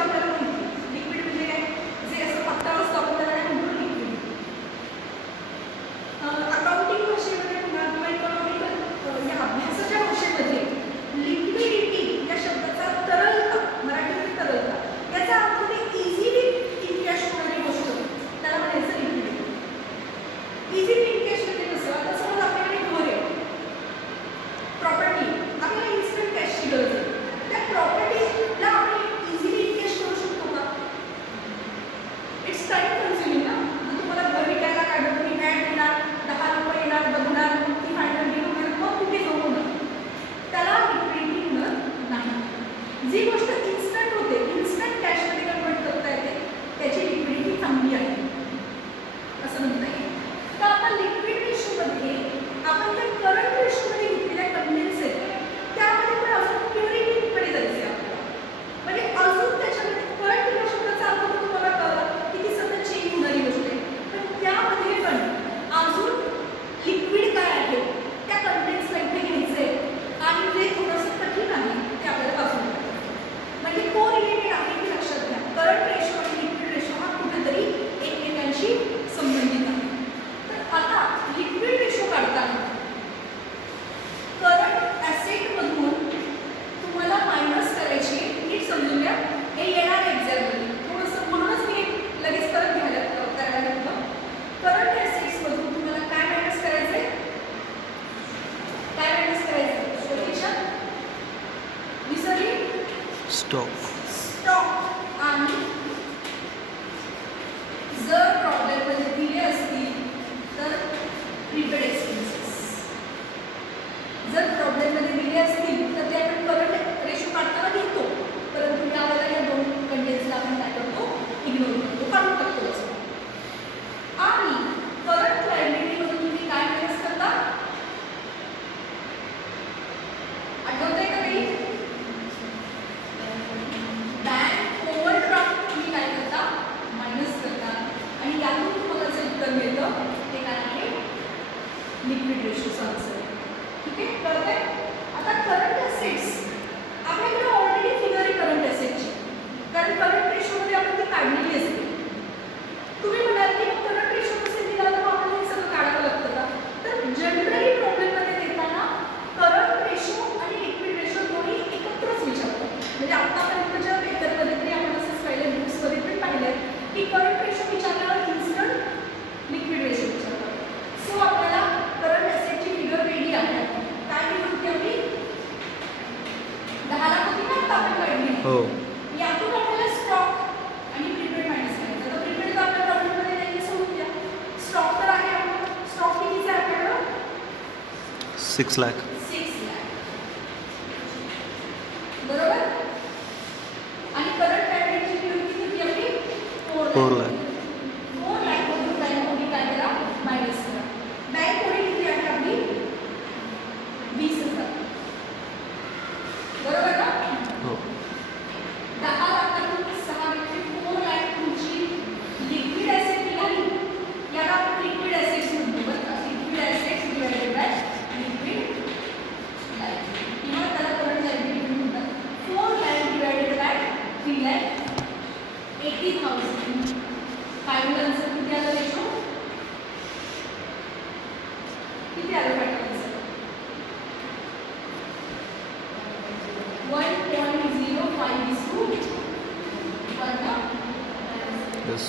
आपल्याला माहिती लिक्विड म्हणजे काय, जे असं पातळ असतं आपण त्याला काय म्हणतो लिक्विड. अकाउंटिंग भाषेमध्ये किंवा इकॉनॉमिकल या अभ्यासाच्या भाषेमध्ये लिक्विडिटी या शब्दाचा तरलता, मराठीमध्ये तरलता याचा अर्थ ते इझिली इनकॅश होणारी गोष्ट त्याला म्हणायचं लिक्विडिटी. इझिली इनकॅश म्हणजे कसं, आता समज आपल्याकडे घर आहे, प्रॉपर्टी, आपल्याला इन्स्टंट कॅशची गरज आहे, त्या प्रॉपर्टीला आपण इझिली इनकॅश करू शकतो का? इट्स टाइम कन्झ्युमिंग ना. तुम्हाला घर विकायला काढलं, तुम्ही ॲड देणार, 10 रुपये येणार, बघणार, मग ती फायनल डील होणार, मग कुठे जाऊ होणार, त्याला लिक्विडिटी म्हणत नाही. जी गोष्ट इन्स्टंट होते, इन्स्टंट कॅशमध्ये कन्वर्ट करता येते, त्याची लिक्विडिटी चांगली आहे असं म्हणता येईल. तर आता लिक्विड रेशोमध्ये आपण जे करंट रेशोमध्ये घेतलेल्या कंटेन्ट्स आहेत त्यामध्ये पण अजून प्युरिटीकडे जायचे आपल्याला. म्हणजे अजून त्याच्यामध्ये करंट या शब्दाचा अर्थ तुम्हाला कळला की ती सतत चेंज होणारी गोष्ट आहे, पण त्यामध्ये पण अजून लिक्विड काय आहे त्या कंटेंट्सला इथे घ्यायचे आणि ते थोडंसं कठीण आहे ते आपल्याला पासून म्हणजे को रिलेटेड आहे की लक्षात घ्या. करंट रेशो आणि लिक्विड रेशो हा कुठेतरी एकमेकांशी संबंधित आहे. तर आता लिक्विड रेशो काढताना करंट ॲसेटमधून तुम्हाला मायनस करायची, नीट समजून घ्या, हे येणार एक्झॅक्टली थोडंसं, म्हणूनच मी लगेच परत करायला घेतलं. करंट ॲसेट्समधून तुम्हाला काय मायनस करायचं आहे, काय मायनस करायचं शोधीच्या विसरली, स्टॉक. स्टॉक. आणि जर प्रॉब्लेममध्ये दिले असतील तर प्रीपेड एक्सपेन्सेस. जर प्रॉब्लेममध्ये दिले असतील तर ते आपण करंट रेशो काढताना घेतो, परंतु यावेळेला या दोन कंटेन्ट्सला आपण काय करतो, इग्नोर करतो, काढून टाकतो असं. आणि करंट लायबिलिटीमधून तुम्ही काय मायनस करता, आठवतंय का काही? बँक ओव्हरड्राफ्ट तुम्ही काय करता, मायनस करता, आणि यातून तुम्हाला जे उत्तर मिळतं ते काय आहे, लिक्विड रेशोचं आन्सर आहे. ठीक आहे, कळतंय? आता करंट ॲसेट्स आपल्याकडे ऑलरेडी फिगर आहे करंट ॲसेटची, कारण करंट रेशोमध्ये आपण ती काढलेली असते. तुम्ही म्हणाल की मग करंट रेशो कसे दिला तर मग आपल्याला हे सगळं काढावं लागतं का? तर जनरली प्रॉब्लेममध्ये देताना करंट रेशो आणि लिक्विड रेशो दोन्ही एकत्रच विचारतो. म्हणजे आतापर्यंतच्या पेपरमध्ये तरी आपण असंच पाहिलं, बुक्समध्ये पण पाहिलं की करंट रेशो विचारल्यावर इन्स्टंट लिक्विड रेशो विचारतात. सो आपल्याला करंट ॲसेटची फिगर रेडी आहे. काय केली होती आपली, 10 लाख होती ना आता आपण काढली. हो. यातून आपल्याला स्टॉक आणि प्रीपेड मायनस करायचं. तर प्रीपेड तर आपल्या प्रॉब्लेममध्ये नाही, सोडून द्या. स्टॉक तर आहे आपला, स्टॉक कितीचा आहे आपल्याकडं, 6 लाख. 6 लाख बरोबर. आणि करंट लायबिलिटीची फिगर किती होती आपली, 4 लाख. 4 लाख मधून काय करा, मायनस करा. बँक थोडी किती आहे आपली, 20,000 बरोबर ना. हो. 10 लाखातून 6 म्हणजे 4 लाख तुमची लिक्विड ॲसेट निघाली. याला आपण लिक्विड ॲसेट्स म्हणतो बरं का. Liquid assets divided by liquid liability किंवा त्याला करंट लायबिलिटी म्हणतात. 4 lakh divided by 3 lakh 80,000. Final answer किती आलं रेशो, किती आलं फायनल आन्सर, 1.05:1 ना. Yes.